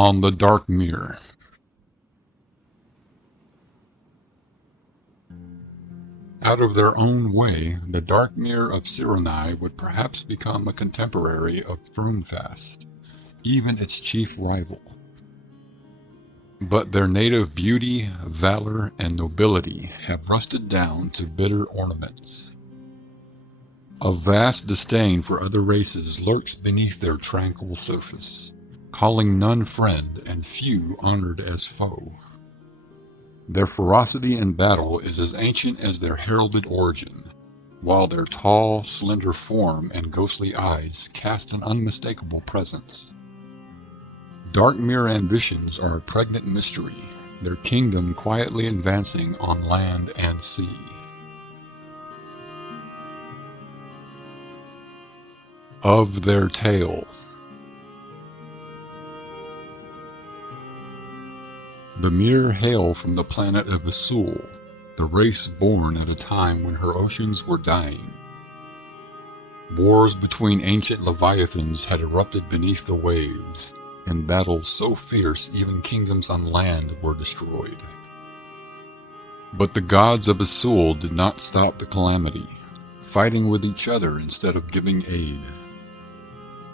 on the Dark Mirror. Out of their own way, the Dark Mirror of Sirenai would perhaps become a contemporary of Thronefast, even its chief rival. But their native beauty, valor, and nobility have rusted down to bitter ornaments. A vast disdain for other races lurks beneath their tranquil surface, calling none friend and few honored as foe. Their ferocity in battle is as ancient as their heralded origin, while their tall, slender form and ghostly eyes cast an unmistakable presence. Dark Mirror ambitions are a pregnant mystery, their kingdom quietly advancing on land and sea. Of their tale. The Mirror hail from the planet of Isul, the race born at a time when her oceans were dying. Wars between ancient leviathans had erupted beneath the waves, and battles so fierce even kingdoms on land were destroyed. But the gods of Isul did not stop the calamity, fighting with each other instead of giving aid.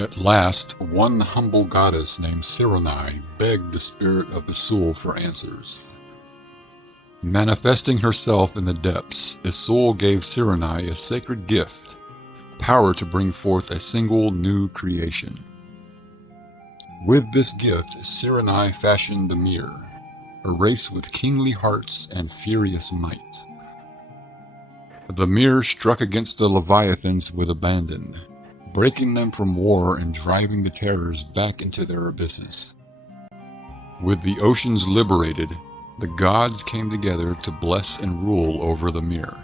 At last, one humble goddess named Sirenai begged the spirit of Isul for answers. Manifesting herself in the depths, Isul gave Sirenai a sacred gift, power to bring forth a single new creation. With this gift, Sirenai fashioned the Mirror, a race with kingly hearts and furious might. The Mirror struck against the Leviathans with abandon, breaking them from war and driving the terrors back into their abysses. With the oceans liberated, the gods came together to bless and rule over the Mirror.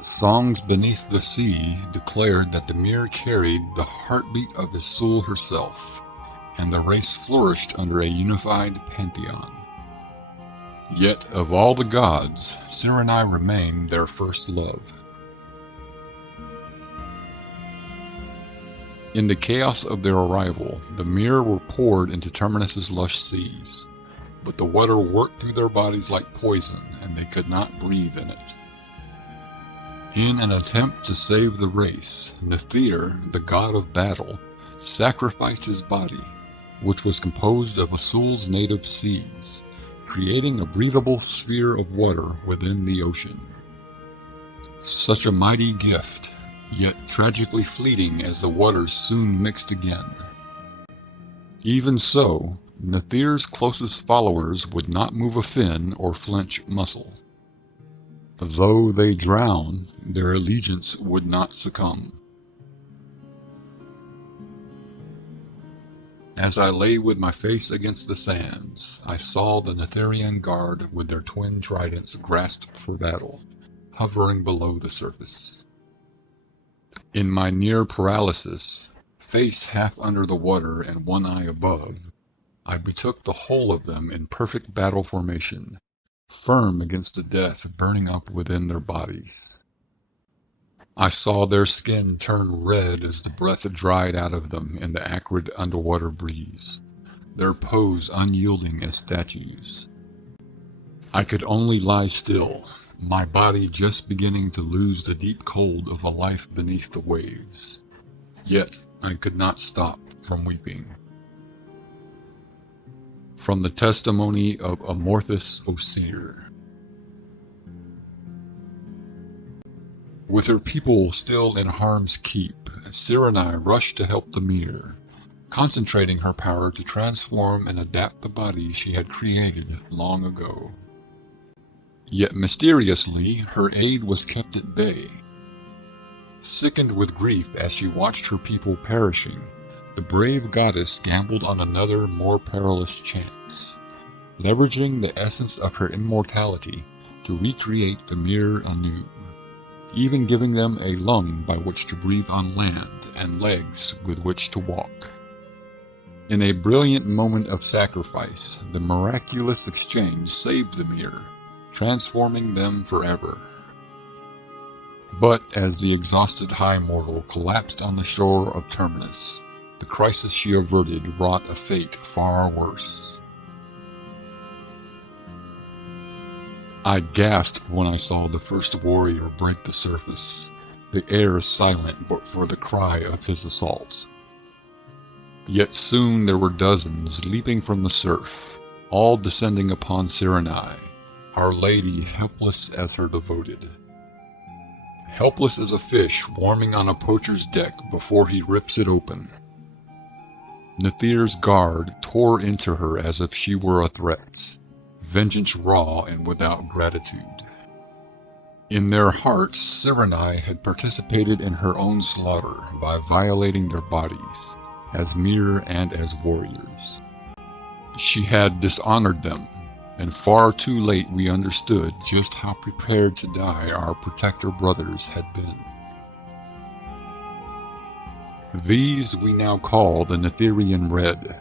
Songs beneath the sea declared that the Mirror carried the heartbeat of Isul herself, and the race flourished under a unified Pantheon. Yet of all the gods, Sirenai remained their first love. In the chaos of their arrival, the Mirror were poured into Terminus's lush seas, but the water worked through their bodies like poison, and they could not breathe in it. In an attempt to save the race, Nethyr, the god of battle, sacrificed his body, which was composed of Isul's native seas, creating a breathable sphere of water within the ocean. Such a mighty gift, yet tragically fleeting as the waters soon mixed again. Even so, Nethyr's closest followers would not move a fin or flinch muscle. Though they drown, their allegiance would not succumb. As I lay with my face against the sands, I saw the Nethyrian guard with their twin tridents grasped for battle, hovering below the surface. In my near paralysis, face half under the water and one eye above, I betook the whole of them in perfect battle formation, firm against the death burning up within their bodies. I saw their skin turn red as the breath dried out of them in the acrid underwater breeze, their pose unyielding as statues. I could only lie still, my body just beginning to lose the deep cold of a life beneath the waves. Yet I could not stop from weeping. From the testimony of Amorthous Osir. With her people still in harm's keep, Sirenai rushed to help the Mirror, concentrating her power to transform and adapt the body she had created long ago. Yet mysteriously, her aid was kept at bay. Sickened with grief as she watched her people perishing, the brave goddess gambled on another, more perilous chance, leveraging the essence of her immortality to recreate the Mirror anew, even giving them a lung by which to breathe on land and legs with which to walk. In a brilliant moment of sacrifice, the miraculous exchange saved the Mirror, transforming them forever. But as the exhausted High Mortal collapsed on the shore of Terminus, the crisis she averted wrought a fate far worse. I gasped when I saw the first warrior break the surface, the air silent but for the cry of his assault. Yet soon there were dozens leaping from the surf, all descending upon Cyrenai, Our Lady helpless as her devoted. Helpless as a fish warming on a poacher's deck before he rips it open. Nethir's guard tore into her as if she were a threat, vengeance raw and without gratitude. In their hearts, Cyrenai had participated in her own slaughter by violating their bodies, as mere and as warriors. She had dishonored them, and far too late we understood just how prepared to die our protector brothers had been. These we now call the Netherian Red,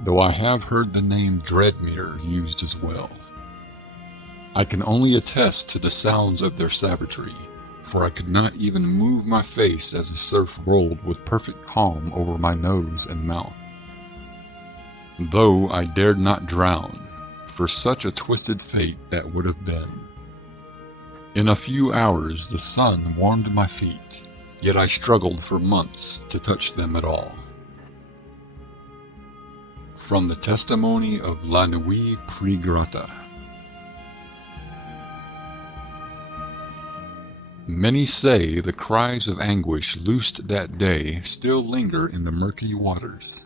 though I have heard the name Dreadmere used as well. I can only attest to the sounds of their savagery, for I could not even move my face as the surf rolled with perfect calm over my nose and mouth. Though I dared not drown, for such a twisted fate that would have been. In a few hours the sun warmed my feet, yet I struggled for months to touch them at all. From the testimony of La Nuit Pregrata. Many say the cries of anguish loosed that day still linger in the murky waters.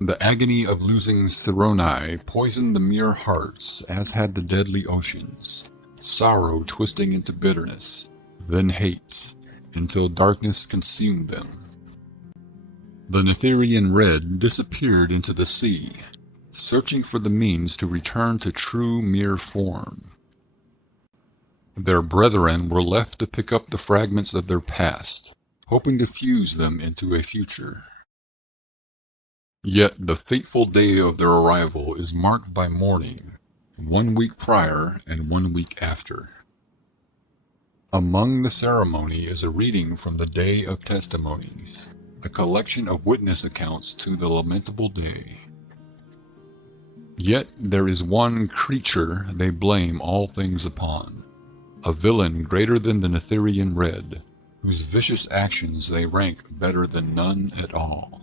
The agony of losing Cyrenai poisoned the mere hearts as had the deadly oceans, sorrow twisting into bitterness, then hate, until darkness consumed them. The Netherian Red disappeared into the sea, searching for the means to return to true mere form. Their brethren were left to pick up the fragments of their past, hoping to fuse them into a future. Yet the fateful day of their arrival is marked by mourning, 1 week prior and 1 week after. Among the ceremony is a reading from the Day of Testimonies, a collection of witness accounts to the lamentable day. Yet there is one creature they blame all things upon, a villain greater than the Netherian Red, whose vicious actions they rank better than none at all.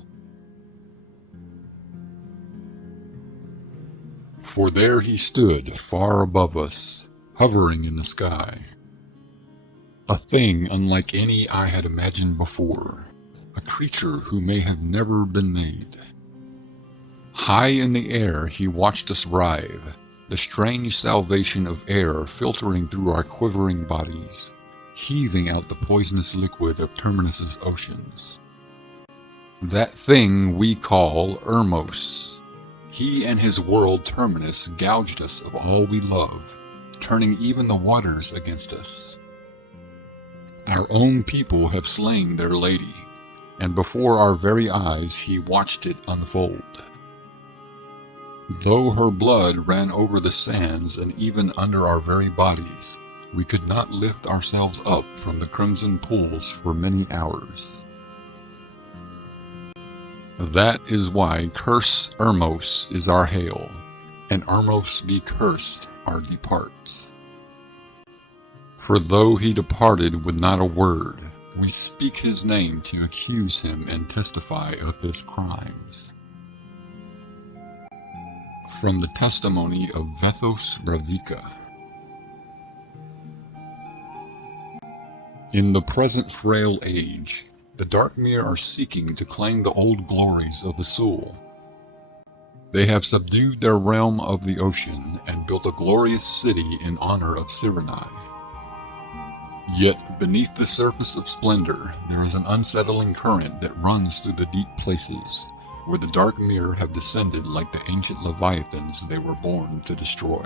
For there he stood, far above us, hovering in the sky. A thing unlike any I had imagined before, a creature who may have never been made. High in the air he watched us writhe, the strange salvation of air filtering through our quivering bodies, heaving out the poisonous liquid of Terminus's oceans. That thing we call Ermos. He and his world Terminus gouged us of all we love, turning even the waters against us. Our own people have slain their lady, and before our very eyes he watched it unfold. Though her blood ran over the sands and even under our very bodies, we could not lift ourselves up from the crimson pools for many hours. That is why Curse Ermos is our hail, and Ermos be cursed our depart. For though he departed with not a word, we speak his name to accuse him and testify of his crimes. From the testimony of Vethos Ravika. In the present frail age, the Darkmere are seeking to claim the old glories of Asul. They have subdued their realm of the ocean and built a glorious city in honor of Cyrenai. Yet beneath the surface of splendor there is an unsettling current that runs through the deep places, where the Darkmere have descended like the ancient Leviathans they were born to destroy.